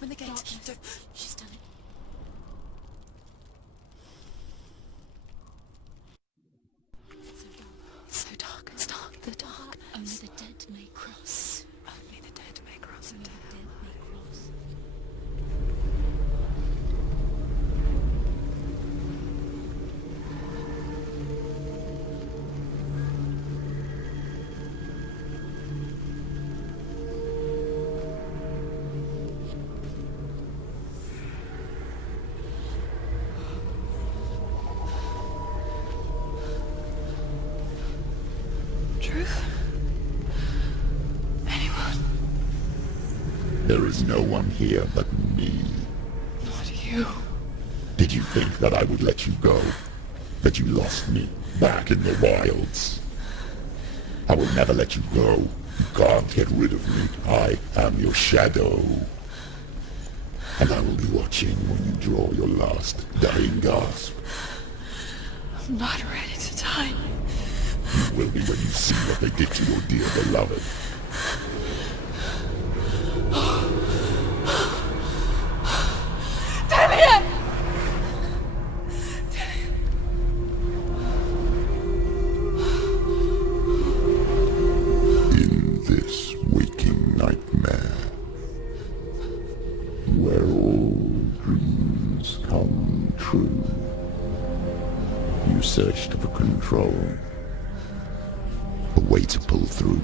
Open the gate. She's done it. It's so dark. It's dark. The darkness. Only the dead may cross. Only the dead may cross. Only the dead may cross. Truth? Anyone? There is no one here but me. Not you. Did you think that I would let you go? That you lost me back in the wilds? I will never let you go. You can't get rid of me. I am your shadow. And I will be watching when you draw your last dying gasp. I'm not ready to die. You will be when you see what they did to your dear beloved. Damien! In this waking nightmare, where all dreams come true, you searched for control, a way to pull through.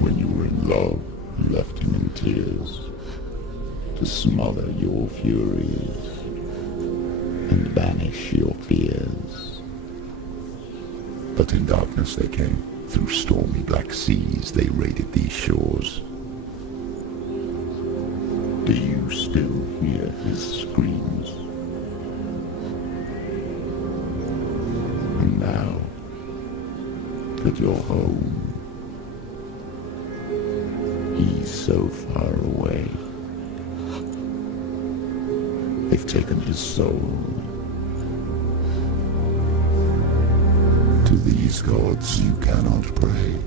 When you were in love, you left him in tears, to smother your furies and banish your fears. But in darkness they came, through stormy black seas they raided these shores. Do you still hear his screams? And now that you're home, he's so far away. They've taken his soul. To these gods you cannot pray.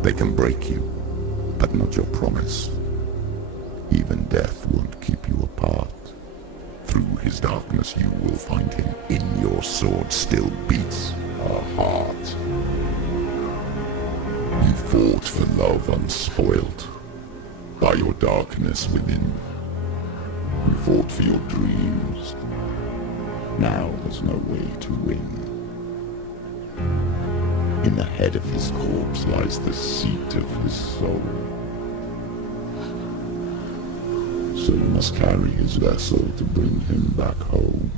They can break you, but not your promise. Even death won't keep you apart. Through his darkness you will find him. In your sword still beats a heart. You fought for love unspoilt by your darkness within. You fought for your dreams. Now there's no way to win. In the head of his corpse lies the seat of his soul. So you must carry his vessel to bring him back home.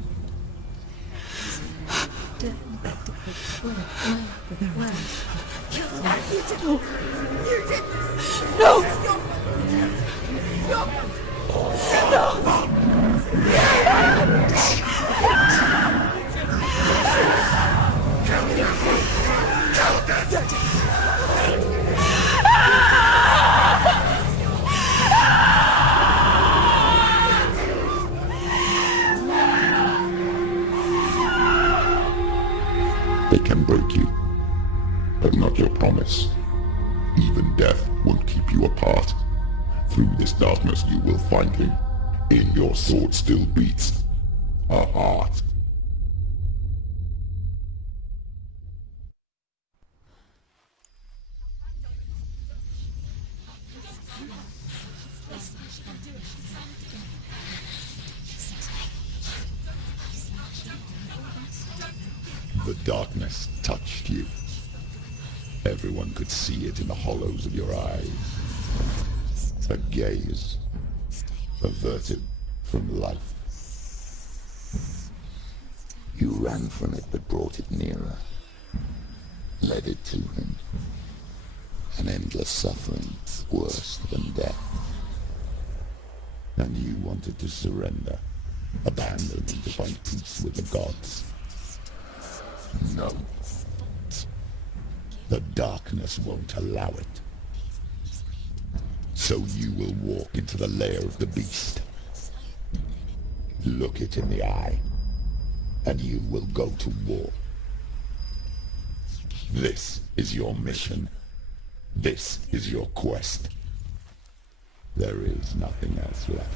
They can break you, but not your promise. Even death won't keep you apart. Through this darkness you will find him. In your sword still beats a heart. The darkness touched you. Everyone could see it in the hollows of your eyes. A gaze averted from life. You ran from it but brought it nearer. Led it to him. An endless suffering worse than death. And you wanted to surrender. Abandon and to find peace with the gods. No. The darkness won't allow it. So you will walk into the lair of the beast. Look it in the eye, and you will go to war. This is your mission. This is your quest. there is nothing else left.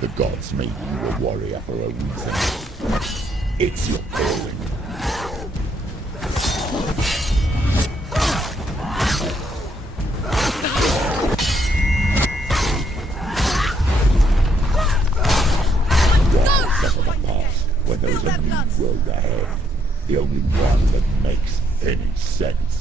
The gods made you a warrior for a reason. It's your calling. Why suffer the past when there is a new road ahead? The only one that makes any sense.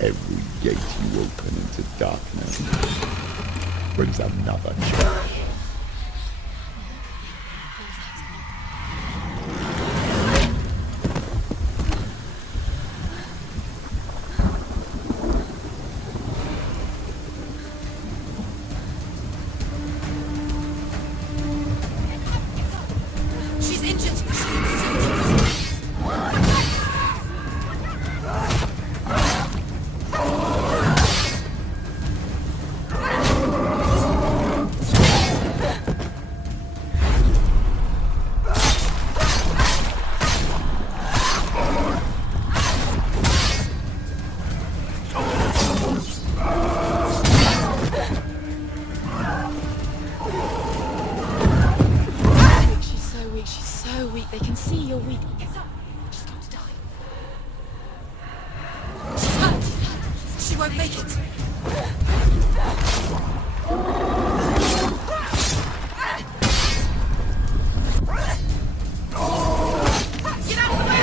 Every gate you open into darkness brings another change. She's injured. They can see you're weak. Get up! She's going to die. She's hurt! She won't make it! Get out of the way!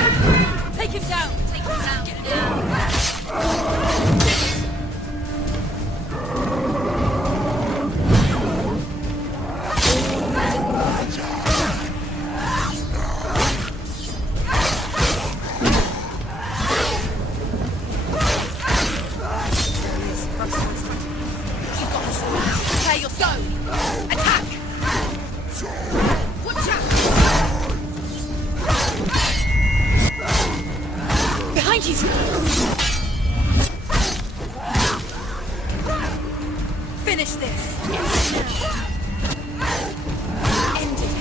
Take him down! Take him down! Get him down! Finish this! End it!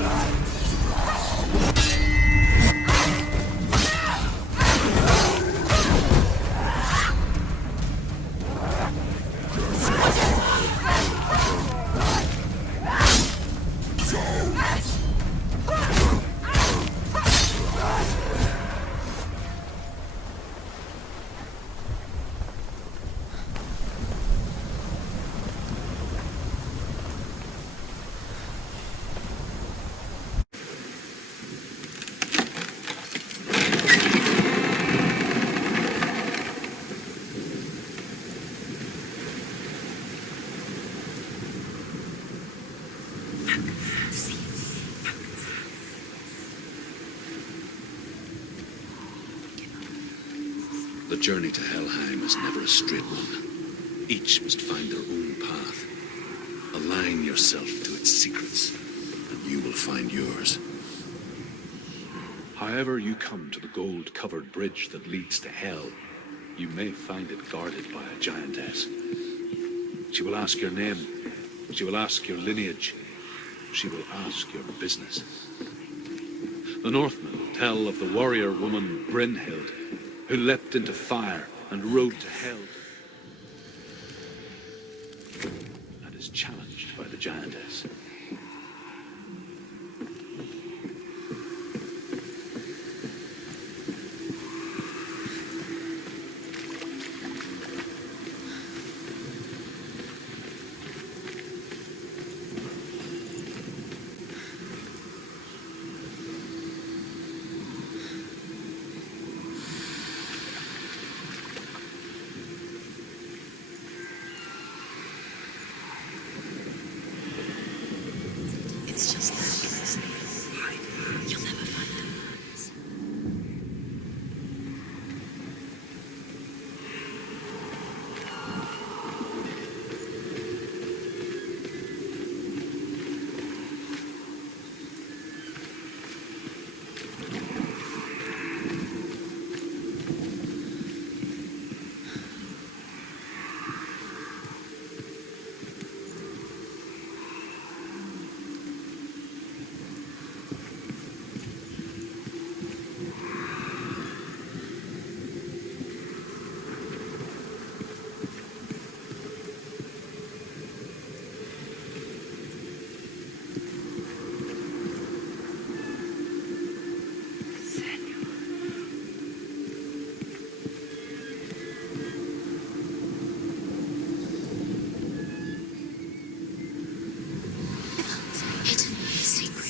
The journey to Helheim is never a straight one. Each must find their own path. Align yourself to its secrets, and you will find yours. However you come to the gold-covered bridge that leads to Hell, you may find it guarded by a giantess. She will ask your name. She will ask your lineage. She will ask your business. The Northmen tell of the warrior woman Brynhild, who leapt into fire and rode to hell, and is challenged by the giantess. It's just that. You'll never find it. Hidden secret.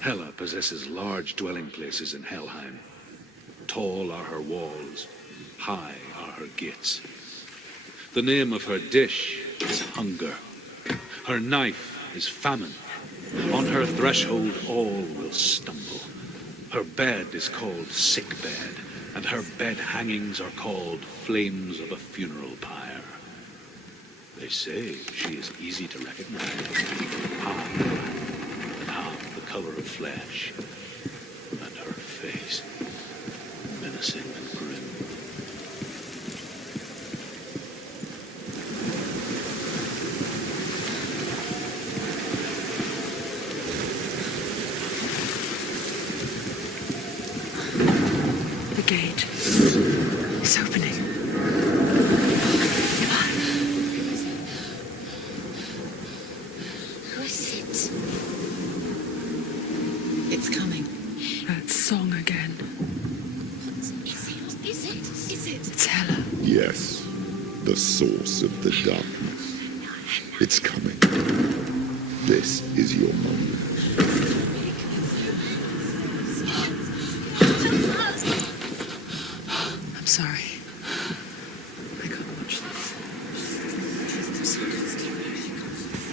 Hela possesses large dwelling places in Helheim. Tall are her walls, high are her gates. The name of her dish is hunger. Her knife is famine. On her threshold all will stumble. Her bed is called sick bed, and her bed hangings are called flames of a funeral pyre. They say she is easy to recognize, half man and half the color of flesh, and her face menacing and grim. The gate is opening. Who is it? It's coming. That song again. Is it? It's Hela. Yes, the source of the darkness. It's coming. This is your moment. I'm sorry. I can't watch this.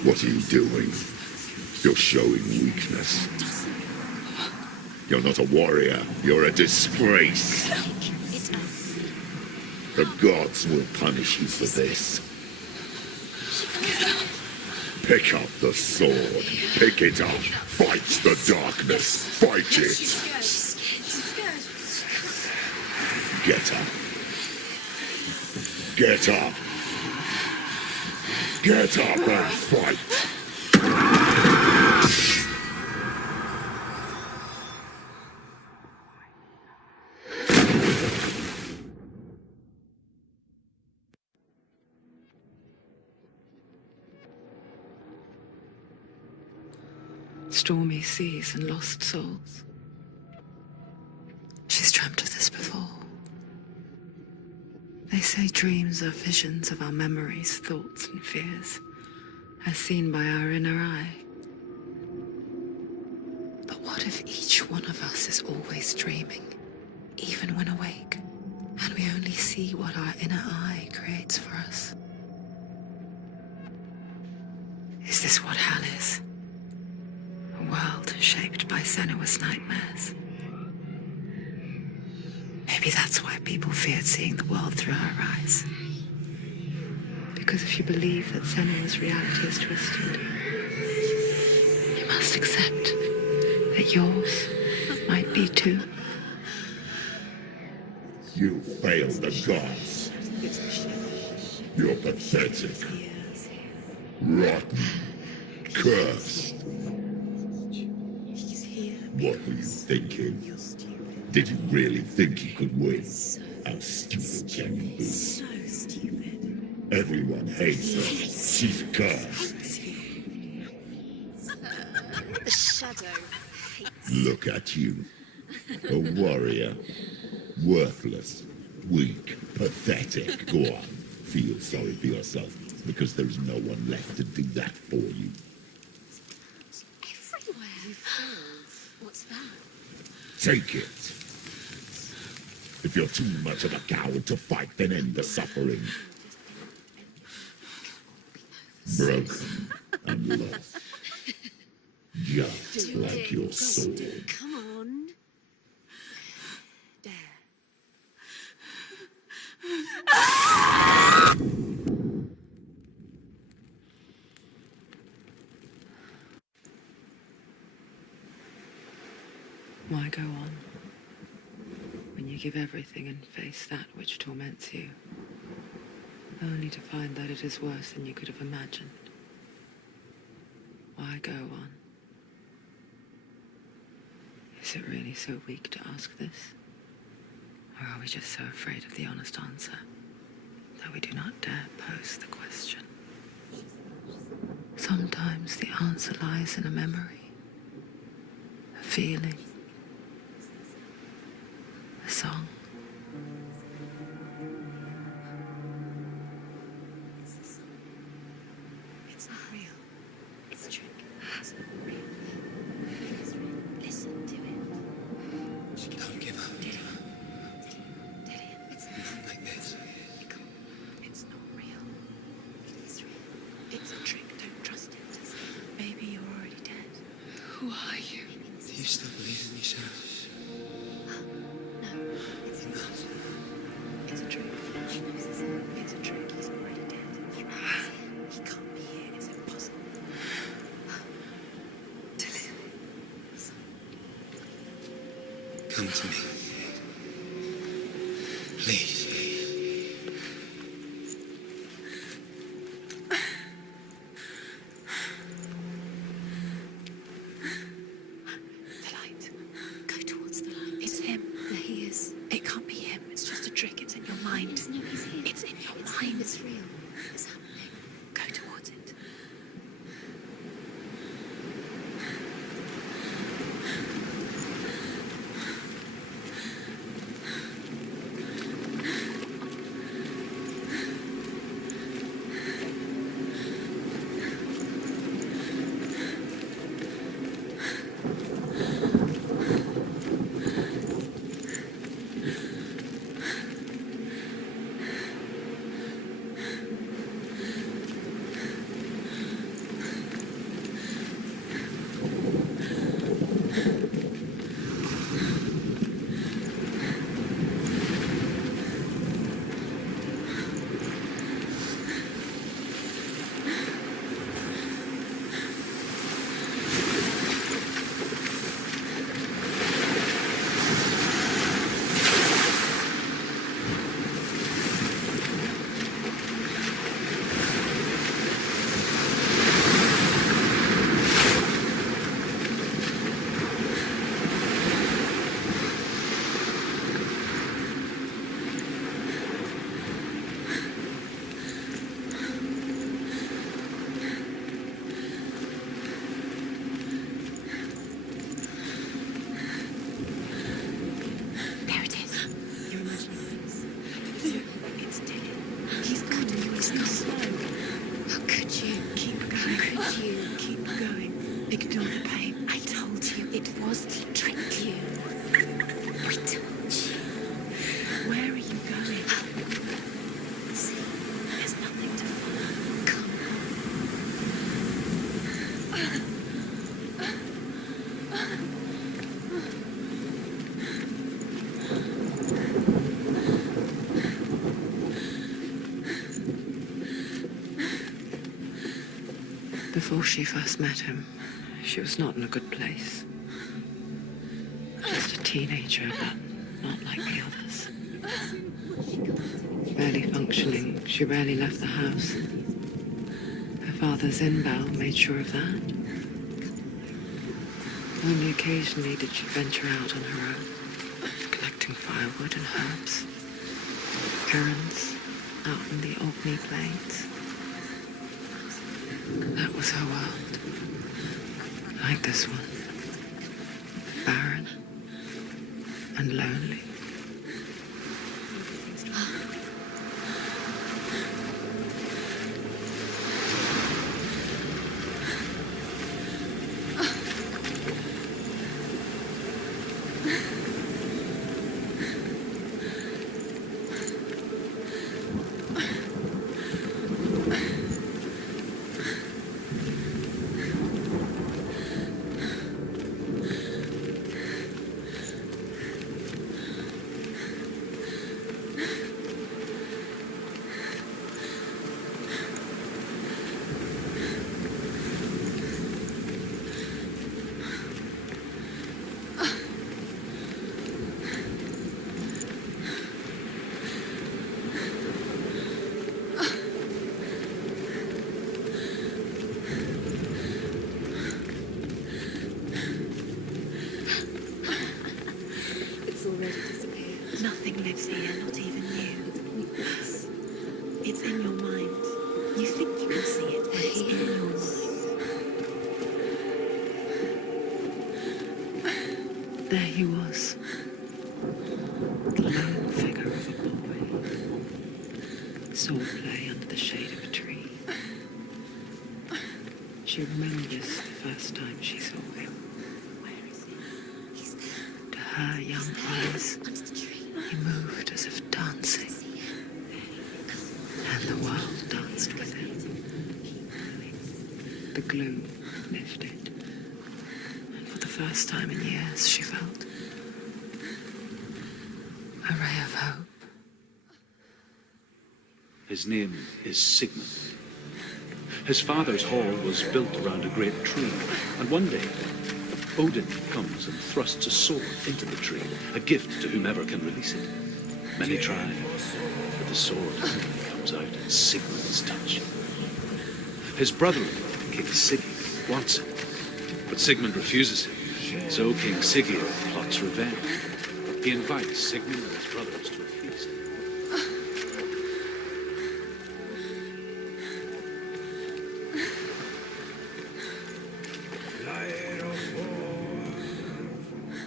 What are you doing? You're showing weakness. You're not a warrior. You're a disgrace. The gods will punish you for this. Pick up the sword. Pick it up. Fight the darkness. Fight it. Get up. Get up. Get up and fight. Stormy seas and lost souls. She's dreamt of this before. They say dreams are visions of our memories, thoughts and fears, as seen by our inner eye. But what if each one of us is always dreaming, even when awake, and we only see what our inner eye creates for us? Is this what hell is? A world shaped by Senua'S nightmares. Maybe that's why people feared seeing the world through her eyes. Because if you believe that Senua'S reality is twisted, you must accept that yours might be too. You failed the gods. You're pathetic. Rotten. Cursed. What were you thinking? Did you really think you could win? How stupid can you be? So stupid. Everyone hates her. She's cursed. The shadow hates. Look at you. A warrior. Worthless. Weak. Pathetic. Go on. Feel sorry for yourself, because there's no one left to do that for you. Everywhere. You failed. What's that? Take it. If you're too much of a coward to fight, then end the suffering. Broken and lost. Just like your sword. Come on. Dare. Why go on when you give everything and face that which torments you, only to find that it is worse than you could have imagined? Why go on? Is it really so weak to ask this? Or are we just so afraid of the honest answer that we do not dare pose the question? Sometimes the answer lies in a memory, a feeling, a song. It's not real. It's a trick. It's not real. It is real. Listen to it. Don't give up. Did it? It's Not like this. it can't. It's not real. It is real. It's a trick. Don't trust it. Maybe you're already dead. Who are you? Do you still believe in yourself? No, it's not. It's a trick. It's a trick. He's already dead. He can't be here. It's impossible. Come to me. Please. The light. Go towards the light. It's him. There he is. It can't be him. It's just a trick. It's in your mind. No, he's here. It's in your mind. It's real. It's happening. Go towards it. Keep going. Ignore the pain. I told you it was to trick you. I told you. Where are you going? See, there's nothing to follow. Come Before she first met him, she was not in a good place. Just a teenager, but not like the others. Barely functioning, she rarely left the house. Her father's in-bell made sure of that. Only occasionally did she venture out on her own, collecting firewood and herbs. Errands out in the Orkney Plains. That was her world. Like this one. Barren and lonely. Nothing lives here, not even you. It's in your mind. You think you can see it, but it's in your mind. There he was. The lone figure of a boy. Sword play under the shade of a tree. She remembers the first time she saw him. Where is he? He's there. To her young eyes, Under the tree. he moved as if dancing, and the world danced with him. The gloom lifted, and for the first time in years she felt a ray of hope. His name is Sigmund. His father's hall was built around a great tree, and one day Odin comes and thrusts a sword into the tree, a gift to whomever can release it. Many try, but the sword comes out in Sigmund's touch. His brother, King Sigurd, wants it, but Sigmund refuses it. So King Sigurd plots revenge. He invites Sigmund and his brothers to a feast.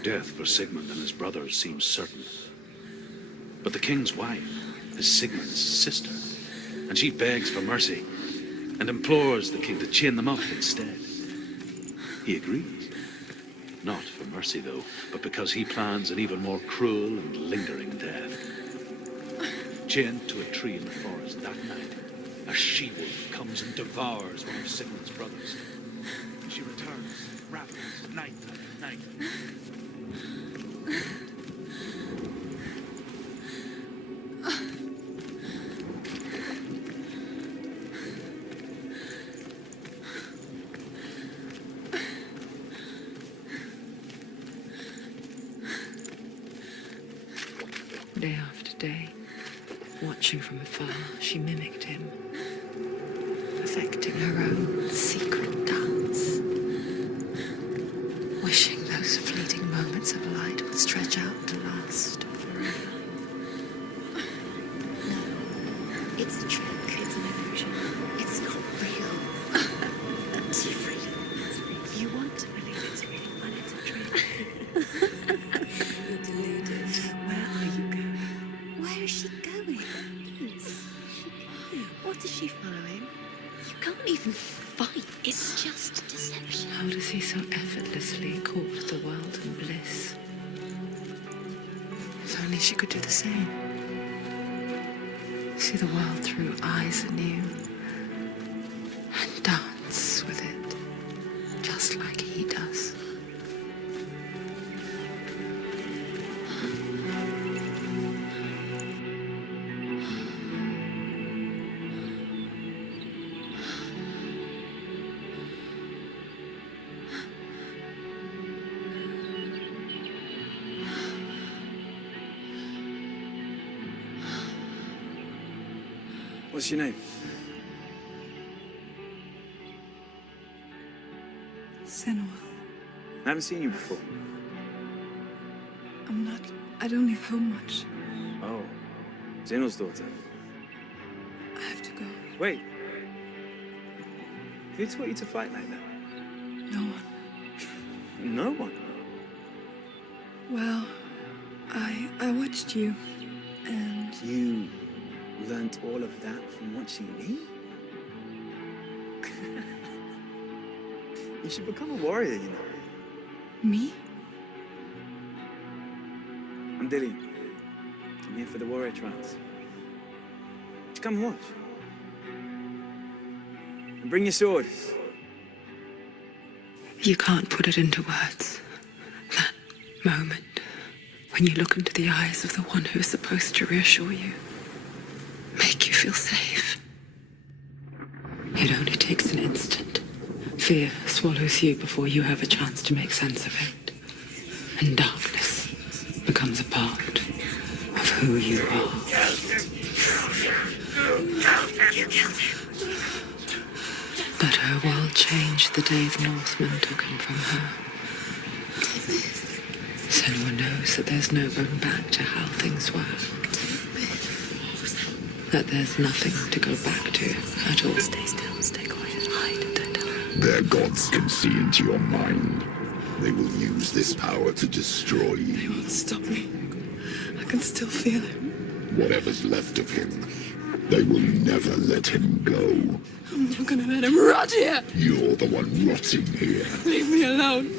Death for Sigmund and his brothers seems certain. But the king's wife is Sigmund's sister, and she begs for mercy and implores the king to chain them up instead. He agrees. Not for mercy, though, but because he plans an even more cruel and lingering death. Chained to a tree in the forest that night, a she-wolf comes and devours one of Sigmund's brothers. She returns, ravens, night after night. Day after day, watching from afar, she mimicked him, perfecting her own secret dance, wishing those fleeting moments of light would stretch out to last forever. No, it's a trick. It's an illusion. It's not real. It's free. You want to believe it's real, but it's a trick. You're deluded. Where are you going? Where is she going? What is she following? You can't even fight. It's How does he so effortlessly court the world in bliss? If only she could do the same. See the world through eyes anew and dance with it, just like he does. What's your name? Senua. I haven't seen you before. I don't leave home much. Oh, Zeno's daughter. I have to go. Wait. Who taught you to fight like that? No one. No one. Well, I watched you, and You learnt all of that from watching me? You should become a warrior, you know. me? I'm Dilly. I'm here for the warrior trials. Just come and watch. And bring your sword. You can't put it into words. That moment when you look into the eyes of the one who is supposed to reassure you, make you feel safe. It only takes an instant. Fear swallows you before you have a chance to make sense of it. And darkness becomes a part of who you are. You killed him. But her world changed the day the Northmen took him from her. Senua knows that there's no going back to how things were. That there's nothing to go back to at all. Stay still, stay quiet, hide, don't tell her. Their gods can see into your mind. They will use this power to destroy They you. won't stop me. I can still feel him. Whatever's left of him, they will never let him go. I'm not gonna let him rot here. You're the one rotting here. Leave me alone.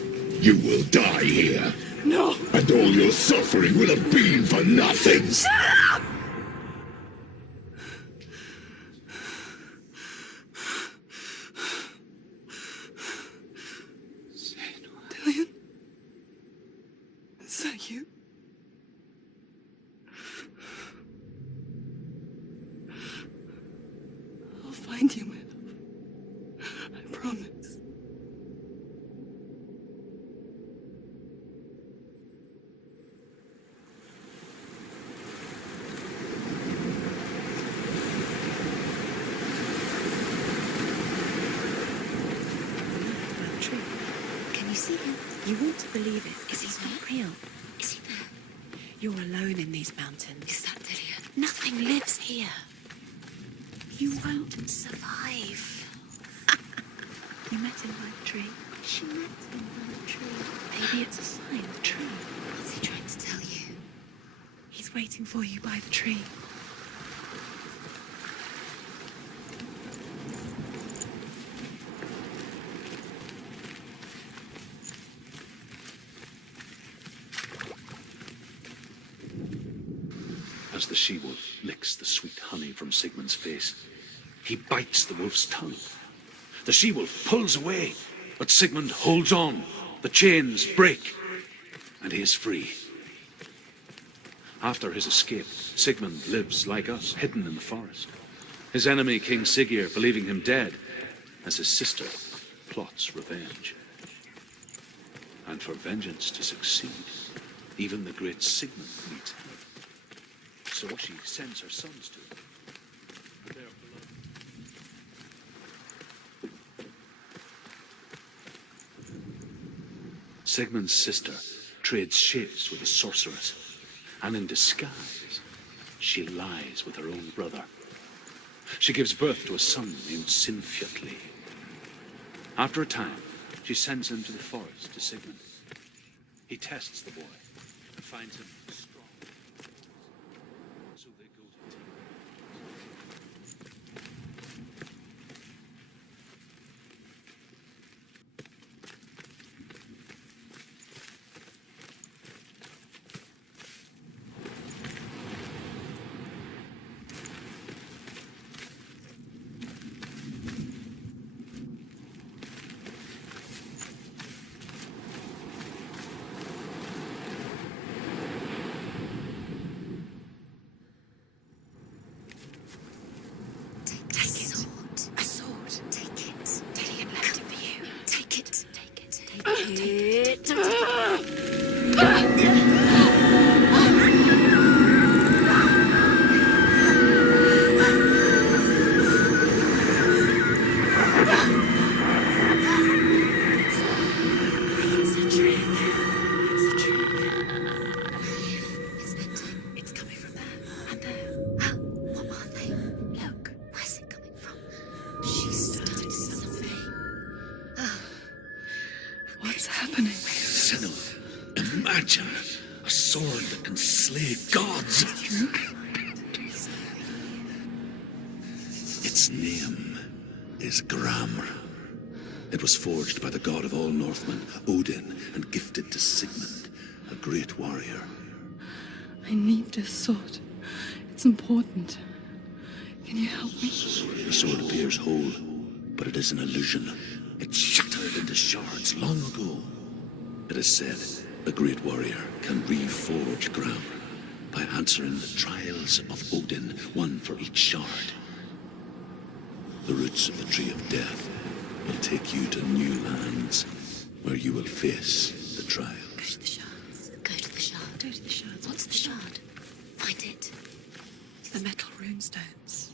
You will die here. No. And all your suffering will have been for nothing. Shut up! Dillian? Is that you? I'll find you, my love. I promise. Can you see him? You want to believe it. Is he not real? Is he there? You're alone in these mountains. Is that Dillian? Nothing lives here. You won't survive. You met him by the tree. She met him by the tree. Maybe it's a sign, the tree. What's he trying to tell you? He's waiting for you by the tree. As the she-wolf licks the sweet honey from Sigmund's face, he bites the wolf's tongue. The she-wolf pulls away, but Sigmund holds on. The chains break, and he is free. After his escape, Sigmund lives like us, hidden in the forest. His enemy, King Siggeir, believing him dead, as his sister plots revenge. And for vengeance to succeed, even the great Sigmund needs help. So she sends her sons to him. Their beloved. Sigmund's sister trades shapes with a sorceress, and in disguise, she lies with her own brother. She gives birth to a son named Sinfjotli. After a time, she sends him to the forest to Sigmund. He tests the boy and finds him strong. So they go to take him. It's coming from there and there. What are they? Look, where's it coming from? She started something. What's happening? Senua, imagine a sword that can slay gods. Its name is Gramr. It was forged by the god of all Northmen, Odin, and gifted to Sigmund, a great warrior. I need this sword. It's important. Can you help me? The sword appears whole, but it is an illusion. It shattered into shards long ago. It is said the great warrior can reforge Gramr by answering the trials of Odin, one for each shard. The roots of the Tree of Death will take you to new lands where you will face the trials. Go to the shards. Go to the shard. Go to the shards. What's the shard? Find it. It's the metal runestones.